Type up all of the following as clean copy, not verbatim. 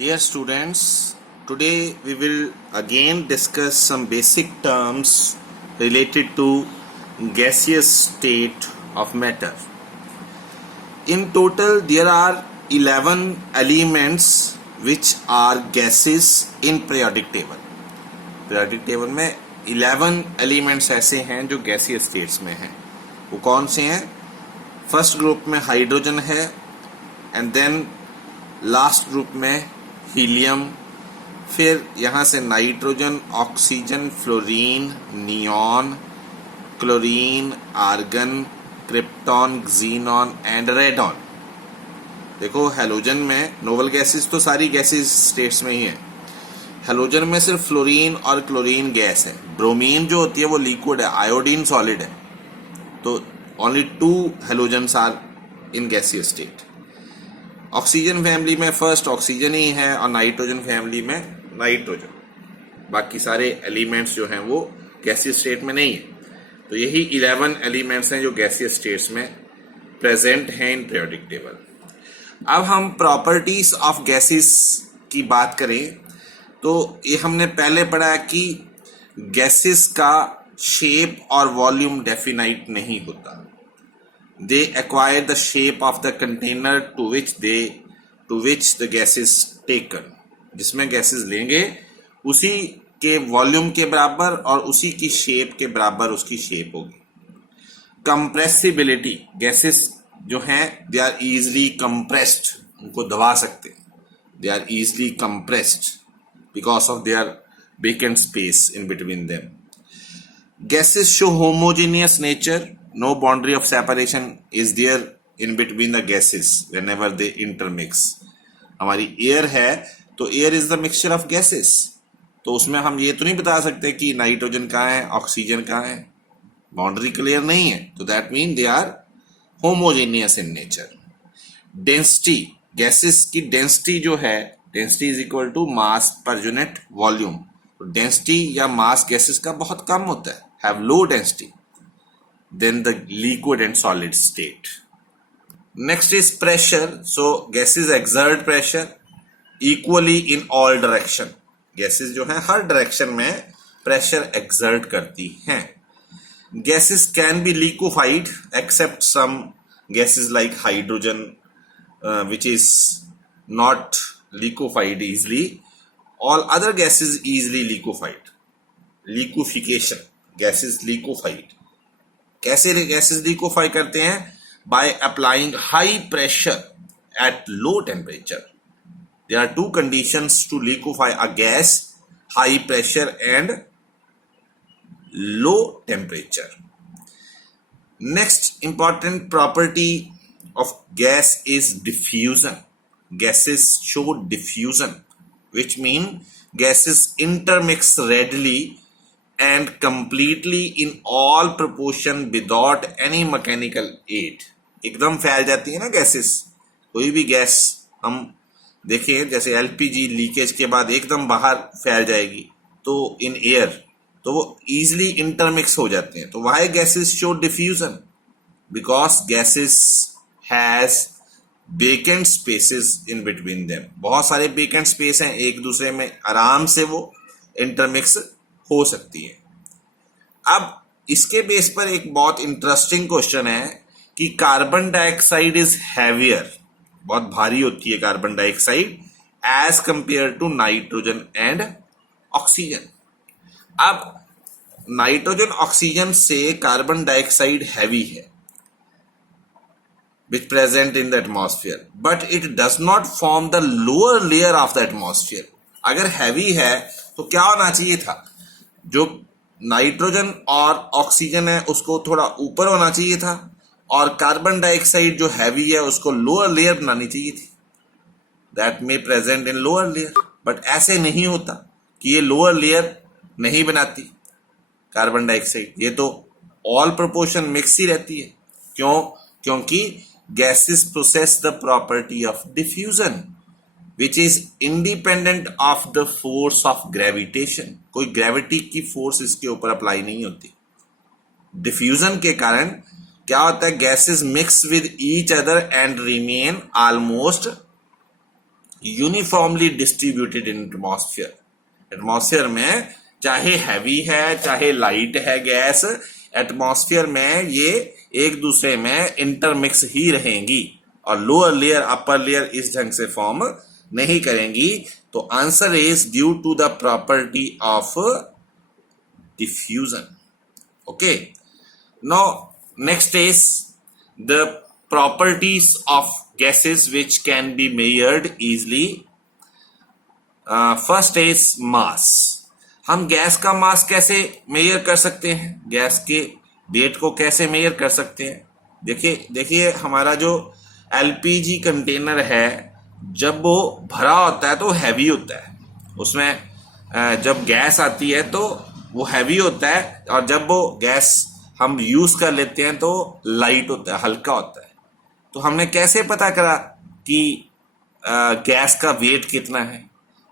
Dear students, today we will again discuss some basic terms related to gaseous state of matter. In total, there are 11 elements which are gases in periodic table. Periodic table में 11 elements ऐसे हैं जो gaseous states में हैं. वो कौन से हैं? फर्स्ट ग्रुप में हाइड्रोजन है एंड देन लास्ट ग्रुप में हीलियम, फिर यहाँ से nitrogen, oxygen, fluorine, neon, chlorine, argon, krypton, xenon and radon. देखो हेलोजन में नोबल गैसेस तो सारी गैसेस स्टेट्स में ही है. हेलोजन में सिर्फ फ्लोरीन और क्लोरीन गैस है. ब्रोमीन जो होती है वो लिक्विड है, आयोडीन सॉलिड है. तो only 2 halogens are in gaseous state. Oxygen family में फर्स्ट ऑक्सीजन ही है और नाइट्रोजन फैमिली में नाइट्रोजन. बाकी सारे एलिमेंट्स जो हैं वो गैसियस स्टेट में नहीं है. तो यही 11 एलिमेंट्स हैं जो गैसियस स्टेट्स में प्रेजेंट हैं इन पीरियोडिक टेबल. अब हम प्रॉपर्टीज ऑफ गैसेस की बात करें तो ये हमने पहले पढ़ा कि गैसेस का शेप और वॉल्यूम डेफिनाइट नहीं होता. They acquire the shape of the container to which the gas is taken. जिसमें गैसेस लेंगे उसी के वॉल्यूम के बराबर और उसी की शेप के बराबर उसकी शेप होगी. कंप्रेसिबिलिटी, गैसेस जो हैं दे आर इजिली कंप्रेस्ड, उनको दबा सकते हैं. They are easily compressed because of their vacant space in between them. Gases show homogeneous nature. No boundary of separation is there in between the gases whenever they intermix. हमारी air है तो air is the mixture of gases. तो उसमें हम ये तो नहीं बता सकते कि नाइट्रोजन कहाँ है, ऑक्सीजन कहाँ है. बाउंड्री क्लियर नहीं है तो that mean they are homogeneous in nature. Density, gases की डेंसिटी जो है, density is equal to mass per unit volume. तो डेंसिटी या मास गैसेस का बहुत कम होता है, have low density than the liquid and solid state. Next is pressure. So gases exert pressure equally in all direction. Gases जो हैं हर direction में pressure exert करती हैं. Gases can be liquefied except some gases like hydrogen which is not liquefied easily. All other gases easily liquefied. Liquefaction, gases liquefied. कैसे gases liquefy करते हैं? By applying high pressure at low temperature. There are 2 conditions to liquefy a gas: high pressure and low temperature. Next important property of gas is diffusion. Gases show diffusion, which mean gases intermix readily and completely in all proportion without any mechanical aid. एकदम फैल जाती है ना gases. कोई भी gas हम देखें जैसे एलपीजी लीकेज के बाद एकदम बाहर फैल जाएगी तो इन एयर तो वो इजिली इंटरमिक्स हो जाते हैं. तो why gases show diffusion? Because gases has vacant spaces in between them. बहुत सारे वेकेंट स्पेस हैं, एक दूसरे में आराम से वो इंटरमिक्स हो सकती है. अब इसके बेस पर एक बहुत इंटरेस्टिंग क्वेश्चन है कि कार्बन डाइऑक्साइड इज हैवियर, बहुत भारी होती है carbon dioxide as compare to nitrogen and oxygen. अब नाइट्रोजन ऑक्सीजन से कार्बन डाइऑक्साइड हैवी है which present in the atmosphere, but it does not form the lower layer of the atmosphere. अगर heavy है तो क्या होना चाहिए था? जो नाइट्रोजन और ऑक्सीजन है उसको थोड़ा ऊपर होना चाहिए था और कार्बन डाइऑक्साइड जो हैवी है उसको लोअर लेयर बनानी चाहिए थी. That may present in lower layer, but ऐसे नहीं होता कि ये लोअर लेयर नहीं बनाती कार्बन डाइऑक्साइड. ये तो ऑल प्रोपोर्शन मिक्स ही रहती है. क्यों? क्योंकि gases possess the property of diffusion which is independent of the force of gravitation. कोई ग्रेविटी की फोर्स इसके ऊपर अप्लाई नहीं होती. डिफ्यूजन के कारण क्या होता है? Gases mix with each other and remain almost uniformly distributed in atmosphere. Atmosphere में चाहे हैवी है चाहे लाइट है गैस, एटमॉस्फेयर में ये एक दूसरे में इंटरमिक्स ही रहेंगी और लोअर लेयर अपर लेयर इस ढंग से फॉर्म नहीं करेंगी। तो answer is due to the property of diffusion. Okay, now next is the properties of gases which can be measured easily. First is mass. हम गैस का मास कैसे मेजर कर सकते हैं, गैस के वेट को कैसे मेजर कर सकते हैं? देखिए हमारा जो एलपीजी कंटेनर है जब वो भरा होता है तो हैवी होता है, उसमें जब गैस आती है तो वो हैवी होता है और जब वो गैस हम यूज कर लेते हैं तो लाइट होता है, हल्का होता है। तो हमने कैसे पता करा कि गैस का वेट कितना है?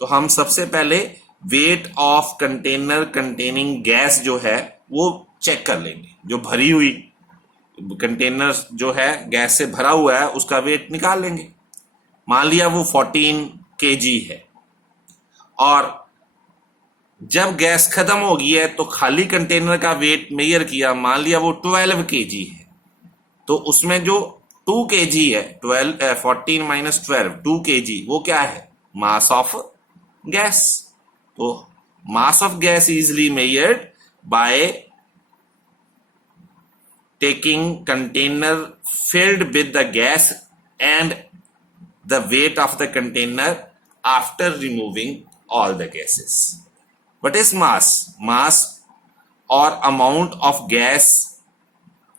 तो हम सबसे पहले weight of container containing gas जो है वो चेक कर लेंगे। जो भरी हुई कंटेनर जो है गैस से भरा हुआ है उसका वेट निकाल लेंगे। मान लिया वो 14 kg है और जब गैस खत्म हो गई है तो खाली कंटेनर का वेट मेजर किया, मान लिया वो 12 kg है। तो उसमें जो 2 kg है, 14 माइनस 12 2 kg, वो क्या है? Mass of gas. तो mass of gas easily measured by taking container filled with the gas and the weight of the container after removing all the gases. What is mass? Mass और amount of gas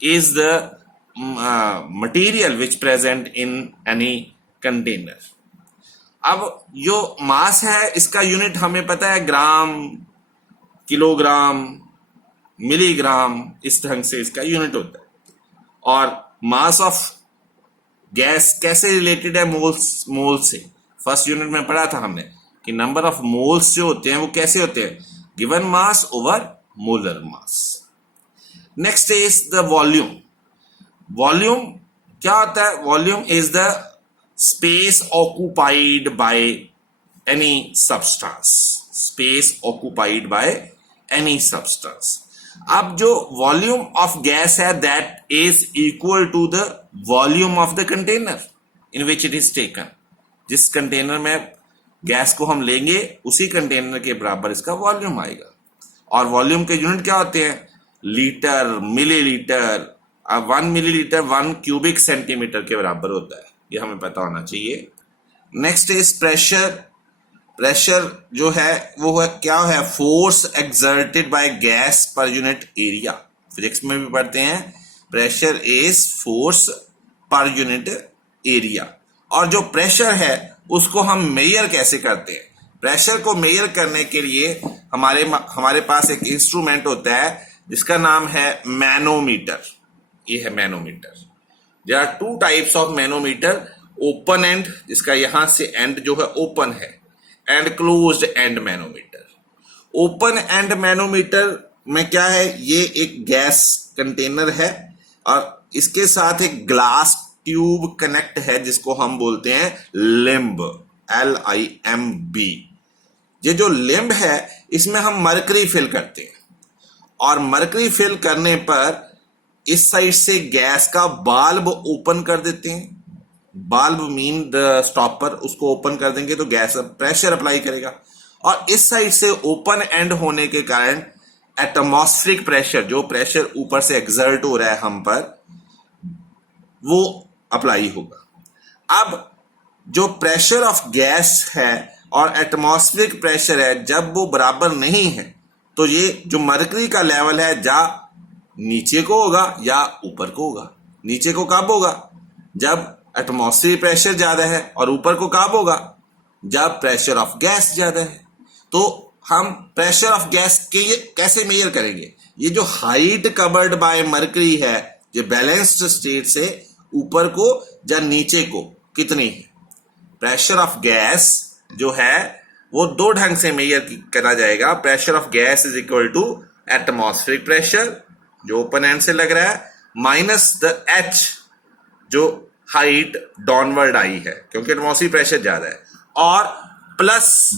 is the material which present in any container. अब जो मास है इसका unit हमें पता है, ग्राम, kilogram, milligram, इस ढंग से इसका यूनिट होता है। और मास ऑफ गैस कैसे रिलेटेड है? मोल से। फर्स्ट यूनिट में पढ़ा था हमने कि नंबर ऑफ मोल्स जो होते हैं वो कैसे होते हैं? Given mass over molar mass. Next is the volume. Volume क्या होता है? Volume is the space occupied by any substance. Space occupied by any substance. अब जो वॉल्यूम ऑफ गैस है that is equal to the volume of the container in which it is taken. जिस container में gas को हम लेंगे उसी container के बराबर इसका वॉल्यूम आएगा। और वॉल्यूम के यूनिट क्या होते हैं? Litre, millilitre. 1 millilitre 1 cubic centimetre के बराबर होता है, ये हमें पता होना चाहिए। Next is pressure. प्रेशर जो है वो है क्या है? Force exerted by gas per unit area. Physics में भी पढ़ते हैं, pressure is force per unit area. और जो प्रेशर है उसको हम मेजर कैसे करते हैं? प्रेशर को मेजर करने के लिए हमारे पास एक इंस्ट्रूमेंट होता है जिसका नाम है मैनोमीटर। ये है manometer. There are 2 types of manometer, open end, जिसका यहां से एंड जो है ओपन है, and closed end manometer. Open end manometer में क्या है? ये एक गैस कंटेनर है और इसके साथ एक ग्लास ट्यूब कनेक्ट है जिसको हम बोलते हैं लिम्ब, LIMB। ये जो लिम्ब है इसमें हम मरकरी फिल करते हैं और मरकरी फिल करने पर इस साइड से गैस का बाल्ब ओपन कर देते हैं। बाल्ब मीन द स्टॉपर, उसको ओपन कर देंगे तो गैस प्रेशर अप्लाई करेगा। और इस साइड से ओपन एंड होने के कारण एटमॉस्फेरिक प्रेशर, जो प्रेशर ऊपर से एक्सर्ट हो रहा है हम पर, वो अप्लाई होगा। अब जो प्रेशर ऑफ गैस है और एटमॉस्फेरिक प्रेशर है, जब वो बराबर नहीं है तो ये जो मरकरी का लेवल है जा नीचे को होगा या ऊपर को होगा। नीचे को कब होगा? जब एटमॉस्फेरिक प्रेशर ज्यादा है, और ऊपर को कब होगा? जब प्रेशर ऑफ गैस ज्यादा है। तो हम प्रेशर ऑफ गैस के कैसे मेजर करेंगे? ये जो हाइट कवर्ड बाय मरकरी है, ये बैलेंस्ड स्टेट से ऊपर को या नीचे को कितनी है? प्रेशर ऑफ गैस जो है वो 2 ढंग से मेजर करा जाएगा। Pressure of gas is equal to atmospheric pressure जो ओपन एंड से लग रहा है, माइनस द H जो हाइट डाउनवर्ड आई है क्योंकि एटमॉस्फेरिक प्रेशर ज्यादा है, और प्लस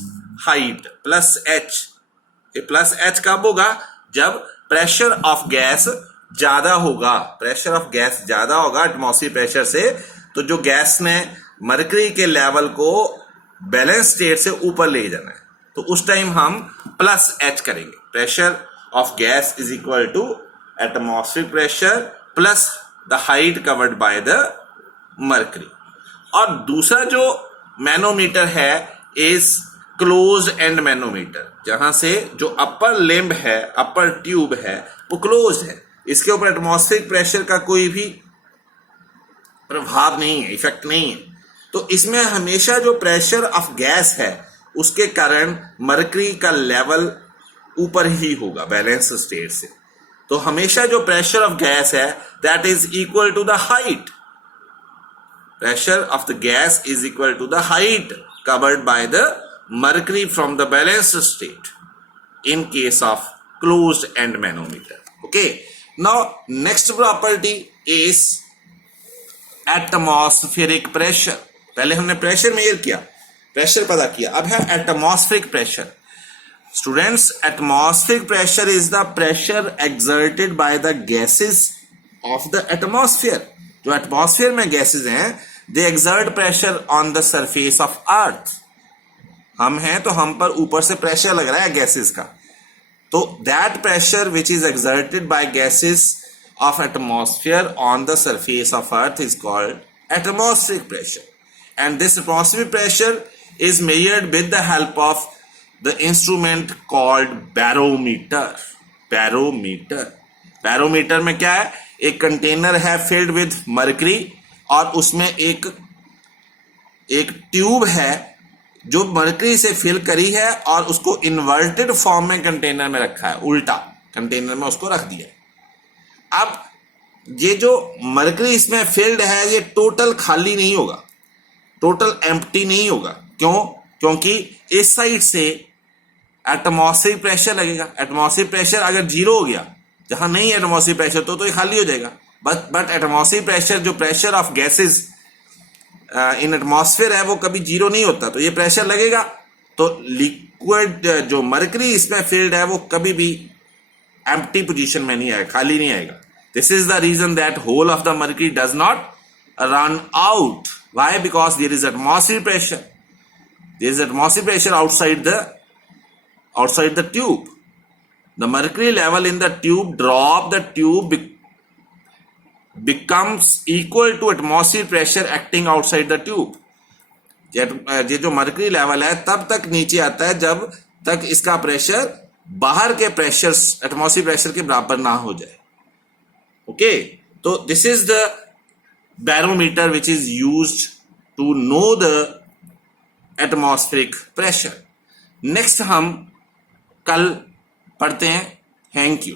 हाइट प्लस एच। ये प्लस एच कब होगा? जब प्रेशर ऑफ गैस ज्यादा होगा, प्रेशर ऑफ गैस ज्यादा होगा एटमॉस्फेरिक प्रेशर से, तो जो गैस ने मरकरी के लेवल को बैलेंस स्टेट से ऊपर ले जाना है, तो उस टाइम हम प्लस एच करेंगे। Pressure of gas is equal to atmospheric pressure plus the height covered by the mercury. और दूसरा जो मैनोमीटर है इज क्लोज्ड एंड मैनोमीटर, जहां से जो अपर लिम्ब है, अपर ट्यूब है, वो क्लोज्ड है, इसके ऊपर एटमॉस्फेरिक प्रेशर का कोई भी प्रभाव नहीं है, इफेक्ट नहीं है। तो इसमें हमेशा जो प्रेशर ऑफ गैस है उसके कारण मरकरी का लेवल ऊपर ही होगा बैलेंस स्टेट से। तो हमेशा जो प्रेशर ऑफ गैस है that is equal to the height, pressure of the gas is equal to the height covered by the mercury from the balanced state in case of closed end manometer. Okay, now next property is atmospheric pressure. पहले हमने pressure measure किया, pressure पता किया, अब है atmospheric pressure. Students, atmospheric pressure is the pressure exerted by the gases of the atmosphere. जो atmosphere में gases हैं they exert pressure on the surface of earth. हम हैं तो हम पर ऊपर से प्रेशर लग रहा है गैसेस का, तो that pressure which is exerted by gases of atmosphere on the surface of earth is called atmospheric pressure, and this atmospheric pressure is measured with the help of the instrument called barometer. Barometer, barometer में क्या है? एक container है filled with mercury और उसमें एक tube है जो मरकरी से फिल करी है और उसको इन्वर्टेड फॉर्म में कंटेनर में रखा है, उल्टा कंटेनर में उसको रख दिया। अब ये जो मरकरी इसमें फिल्ड है ये टोटल खाली नहीं होगा, टोटल एम्प्टी नहीं होगा। क्यों? क्योंकि इस साइड से एटमॉस्फेरिक प्रेशर लगेगा। एटमॉस्फेरिक प्रेशर अगर जीरो हो गया, जहां नहीं है एटमॉस्फेरिक प्रेशर, तो ये खाली हो जाएगा। बट एटमॉस्फेरिक प्रेशर, जो pressure of gases in atmosphere है, वो कभी जीरो नहीं होता, तो ये प्रेशर लगेगा। तो लिक्विड जो मरकरी इसमें फिल्ड है वो कभी भी एम्प्टी पोजीशन में नहीं आएगा, खाली नहीं आएगा। This is the reason that whole of the mercury does not run out. Why? Because there is atmospheric pressure, there is atmospheric pressure outside the tube. The mercury level in the tube drop, the tube becomes equal to atmospheric pressure acting outside the tube. ये जो mercury level है तब तक नीचे आता है जब तक इसका प्रेशर बाहर के प्रेशर, एटमॉस्फेरिक प्रेशर के बराबर ना हो जाए। ओके, तो this is the barometer which is used to know the atmospheric pressure. Next हम कल पढ़ते हैं। Thank you.